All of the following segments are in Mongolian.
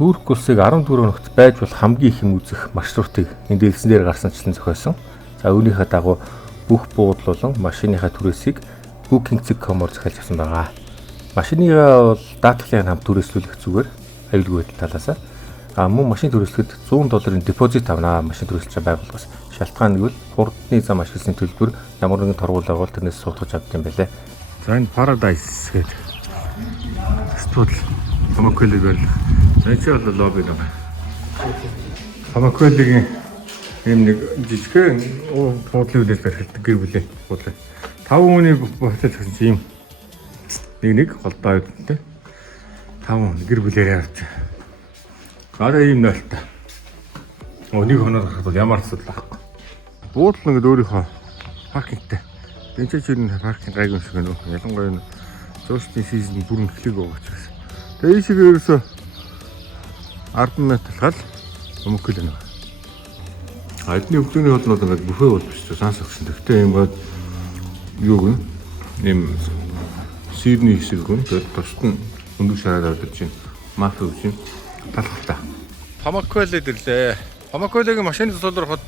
Турк улсыг 14 өнөخت байж бол хамгийн их юм үзэх маршрутыг энэ дэлгэцэн дээр гарсанчлан зохиосон. За үүнийхээ дагуу бүх буудлуулан машиныхаа түрээсийг Booking.com-оор захиалж авсан байгаа. Машиныгаа бол даатгалын хамт түрээслүүлэх зүгээр аюулгүй байдал талаасаа. Мөн машин түрээслэхэд $100 депозит авнаа. Машин түрээслэж байгаа байгууллагаас. Шалтгаан нь хурдны зам ашигласны төлбөр ямар нэгэн торгуулаа бол тэрнээс суулгаж авдаг юм байлаа. За энэ Paradise гэдэг студид Памаквелиг байл. За энэ ч бол лобби байна. Памаквелигийн ийм нэг жижигхэн буудлын үлээл барихдаг гэр бүлээ буудлаа. 5 хүний буцаж гэсэн чинь ийм нэг голдоо аюултай. 5 гэр бүлээрээ авч. Гараа ийм нойлтой. Нэг хоноор гарахад бол ямар асуудал байхгүй. Буудлын ингээд өөрийнхөө паркингтай. Бенчэж ирнэ паркинг гайгүй юм шиг байна. Ялангуяа энэ зуучны сизон бүрэн эхлэх байгаа учраас. Тэгээ ийшээ ерөөсө 10 минут талхал өмгөл байна. Эдний өвдөний холнууд ингээд бүхээ болж байна. Сансагсан. Тэгтээ юм бод юу гэн ийм сидний хэсэг гэн тэгээд тусад нь өндөг шараад авдаг чинь мафи үгүй чинь талхалтай. Памаквелэд ирлээ. Памаквелэгийн машины тусалд ороход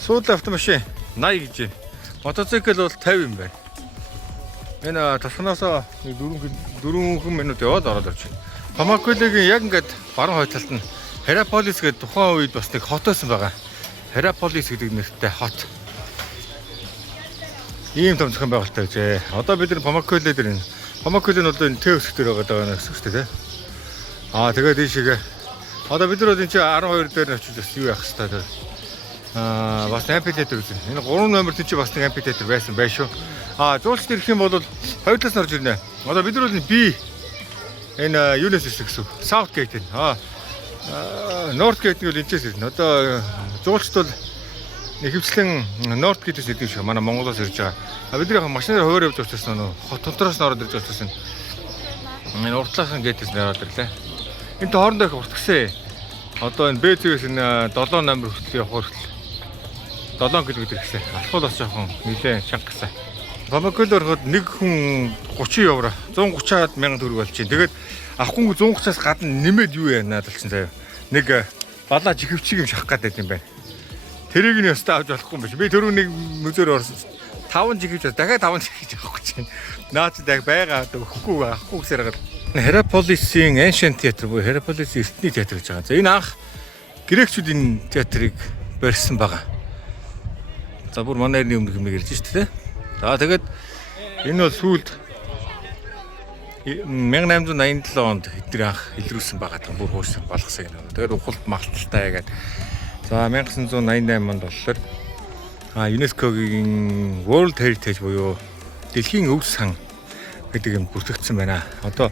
суудлын автомашин 80 гэж байна. Мотоцикл бол 50 юм байна. Энэ тасганаасаа 4 минут яваад ороод ирж байна. Памаквелэгийн яг ингээд баруун хойд талд нь Herapolis гэдэг тухайн үед бас нэг хотоосон байгаа. Herapolis гэдэг нэртэй хот. Ийм том зохион байгуулалттай гэжээ. Одоо бид нар Памаквелэ дээр энэ Памаквелэ нь одоо энэ Тэвск дээр байгаа нэг гэсэн үг тийм. Тэгээд ийшээ одоо бид нар энэ чинь 12 дээр очиж бас юу яах хэвээр тэр бас амфитеатр үзэн. Энэ 3 номер чинь бас нэг амфитеатр байсан байх шүү. Жуулч ирэх юм бол хоёр талаас нь орж ирнэ. Одоо бид нар бол B энэ юунаас ирсэн гэсэн үг. South Gate энэ. North Gate нь бол энэчээс ирнэ. Одоо жуулчд бол нэхвчлэн North Gate-с ирдэг шүү. Манай Монголоос ирж байгаа. Бидний машинаар хойр явж очсон нь хот дотроос нь ороод ирж очсон. Энэ уртлаахан Gate-с ороод ирлээ. Энэ хоорондоо их уртгсан. Одоо энэ B-ээс энэ 7 номер хүртэл явах хүртэл 7 км гэсэн. Алхуул бас жоохон нэлээд чангасан. Памаквелэ ороход нэг хүн 30 евро 130-аад мянган төгрөг болж чинь. Тэгээд авахгүй 130-аас гадна нэмээд юу яана талчин заяа. Нэг балаа жихвчиг юм шахах гэдэг юм байна. Тэрийг нь өстө авч болохгүй юм биш. Би түрүү нэг мөзөр орсон. 5 жихвч дахиад 5 жихвч авахгүй чинь. Наад яг байгаа өгөхгүй авахгүй гэсээр хагаад. Herapolis-ийн Ancient театр буюу Herapolis-ийн эртний театр гэж байгаа. За энэ анх грекчүүд энэ театрыг барьсан байгаа. За бүр манай эртний өмнөх юм ярьж шүү дээ. За тэгээд энэ бол сүүлд 1887 онд эдгээр анх илрүүлсэн байгаа. Бүр хөөс болгосон юм. Тэгээд ухалт малталтай яагаад. За 1988 онд болохоор UNESCO-гийн World Heritage буюу дэлхийн өв сан гэдэг юм бүртгэгдсэн байна. Одоо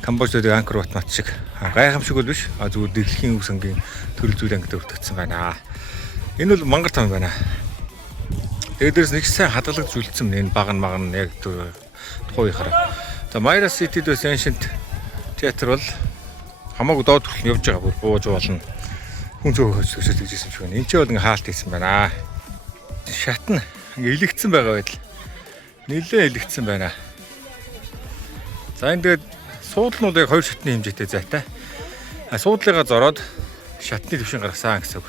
Камбождод Анкор Ват мат шиг гайхамшиг бол биш. Зүгээр дэлхийн өв сангийн төрөл зүйл ангид бүртгэгдсэн байна. Энэ бол мангар том байна. Тэгээд дээрс нэг сайн хадгалагдж үлдсэн энэ баг нь яг тухайхаараа. За Myra City-д бас Ancient театр бол хамаагүй доод хүртэл явж байгаа бүр бууж болно. Хүн зөөхөж тэгжсэн юм шиг байна. Энд ч бол ингээ хаалт хийсэн байна. Шатна ингээ илэгдсэн байгаа байдал. Нилээ илэгдсэн байна. За энэ тэгээд суудлууд яг 2 шатны хэмжээтэй зайтай. Суудлыгаа зороод шатны төвшин гаргасан гэсэн үг.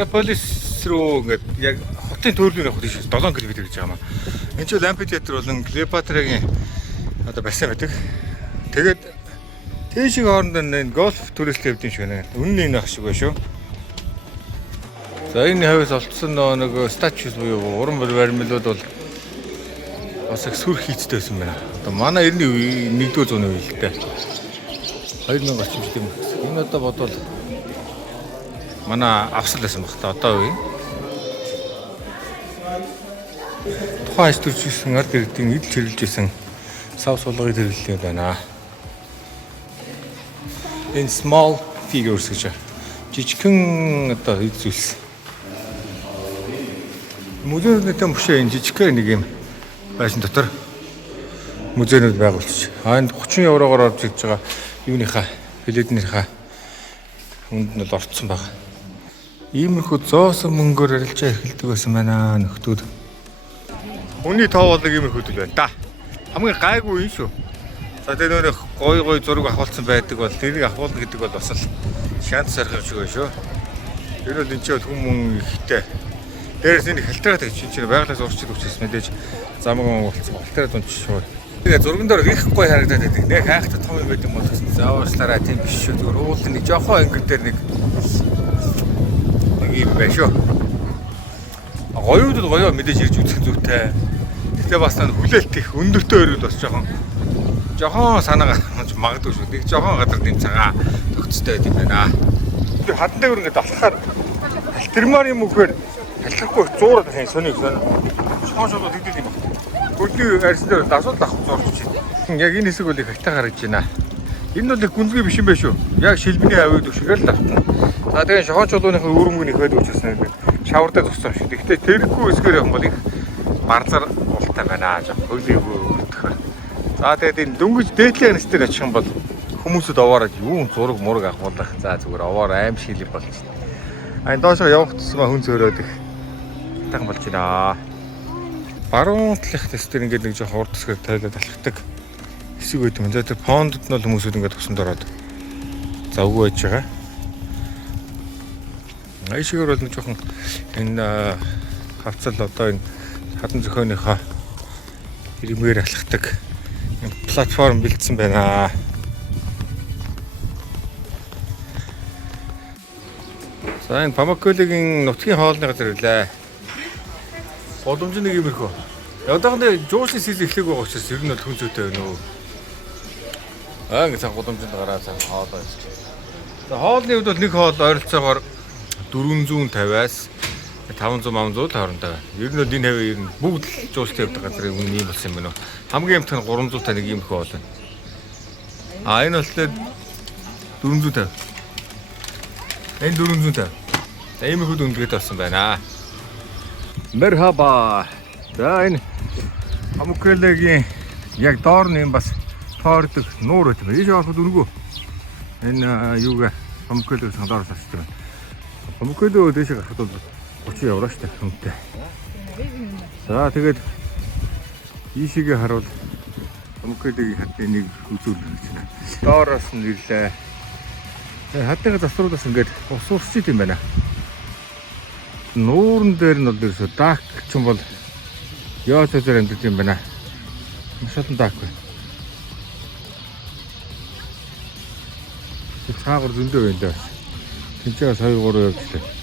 Herapolis руу ингээд яг хотын төрлөөр явах тийш 7 км гэж байгаа маа. Энэ ч амфитеатр болон Клеопатрагийн одоо бассейн байдаг. Тэгээд тийшээ хооронд энэ гольф түрээслэх хэвдэн шиг байна. Үнэн нэг ах шиг байна шүү. За энэ хавьс олдсон нэг статус буюу уран баримлууд бол бас их сүр хийцтэй байсан байна. Одоо манай 91-р зууны үе л дээ. 2000 орчим жил юм. Энэ одоо бодвол манай авсал байсан баг та одоо үе. Тухайн историчсэн ард иргэдийн идэл чиглэлжсэн сав сулгыг хэрэглээд байна. Энэ small figures гэж жижигхэн одоо зүйлс. Музейнүүдтэй мөшөө энэ жижигхэн нэг юм байшин дотор музейнүүд байгуулж. Энд 30 еврогоор орж ирж байгаа юуныхаа хилээднийхээ хүнд нь л орцсон баг. Иймэрхүү зоосон мөнгөөр арилжаа эхэлдэг байсан байна нөхдүүд. Хүний тоо бол иймэрхүүд л байна да. Хамгийн гайгүй юм шүү. За тэр нөр гой зураг авахулсан байдаг бол тэрийг авахулна гэдэг бол бас л шанс сарах юм шиг байна шүү. Тэр бол энэ ч бол хүмүүс ихтэй. Дээрээс энэ халтараад гэж чинь байгалаас урчил учраас мэдээж замаг болцсон. Халтараад унч шүү. Тэгээ зурган дээр их гой харагдаад байдаг. Нэг хайхтай том юм байт юм бол зааварчлаараа тийм биш шүү. Зүгээр уулын нэг жоохон ангид дээр нэг юм байна шүү. Гоёуд л гоёо мэдээж ирж үзэх зүйтэй. Гэтэ бас хүлээлт их өндөртэй өрөөд бас жоохон санаагаа магадгүй шүү. Нэг жоохон гадар дэм цагаа тогтцтой байт юм байна. Тэр хадан дээр ингээд алхахаар альтермар юм үгээр алхахгүй зуураад хэн соник шоошоо тэгдэг юм байна. Гүрдний арьсан дээр дасууд авах зурч чинь. Яг энэ хэсэг бол их хайтаа гарч байна. Энэ бол их гүнзгий биш юм байна шүү. Яг шилбэний авид өшгөл тавтана. За тэгээ шохоочулууныхаа өрөмгөний хөд учраас нэг шавар дээр зогссон шүү. Гэхдээ тэрхүү хэсгээр юм бол их барзар уултай байна. Жоо хөлийгөө өртөхөр. За тэгээд энэ дөнгөж дээдлийн анистер очих юм бол хүмүүсд овоороод юу зураг мураг авахулах. За зүгээр овоор аим шилэг болчихсон. Энэ доошоо явах тусмаа хүн зөөрөөд их таг болж байна. Баруун талх тестэр ингээд нэг жоохон урд хэсгээр тайлаад алхдаг хэсэг байт юм. За тэр пондод нь бол хүмүүсүүд ингээд тусанд ороод завгүй байж байгаа. Айшгээр бол нэг жоохон энэ хавцал одоо энэ хадан зохионыхоо ирмээр алхдаг платформ бэлдсэн байна. За энэ Памакколигийн нутгийн хоолны газар үлээ. Боломж нэг юм ирхөө. Ядагны жуушны сил эхлэх байгаа учраас ер нь бол хүн зүйтэй байна уу. Ингээд цаг боломжинд гараад хоол байж. За хоолны хувьд бол нэг хоол ойролцоогоор 450-аас 500-500 хоорондоо байна. Ер нь энэ хэвээр ер нь бүгд л жууштай явдаг газрын үн ийм болсон юм байна уу. Хамгийн амтхан 300 та нэг юм хоол байна. Энэ бол 450. Энэ 450. Ийм их үндгээд болсон байна. Мерхаба. За энэ Памакколигийн яг доор нь бас тоордог нуур байт юм. Ийш ороход өргөө. Энэ юугаа Памакколиг сандарч байна. Памакколиг дэше гарахад бол 30 евро штэ хүнтэй. За тэгээд ийшээгээ харуул Памакколигийн хатны нэг үзүүлэлт гэж байна. Доороос нь ирлээ. Хатны засваруудаас ингээд ус урсчихэд юм байна. Нуурн дээр нь бол ерөөсөө дак ч юм бол яа цэзэр амьд юм байна. Маш олон дак байна. Цаагаар зөндөө байна даа. Тэнцээ 2-3 явж лээ.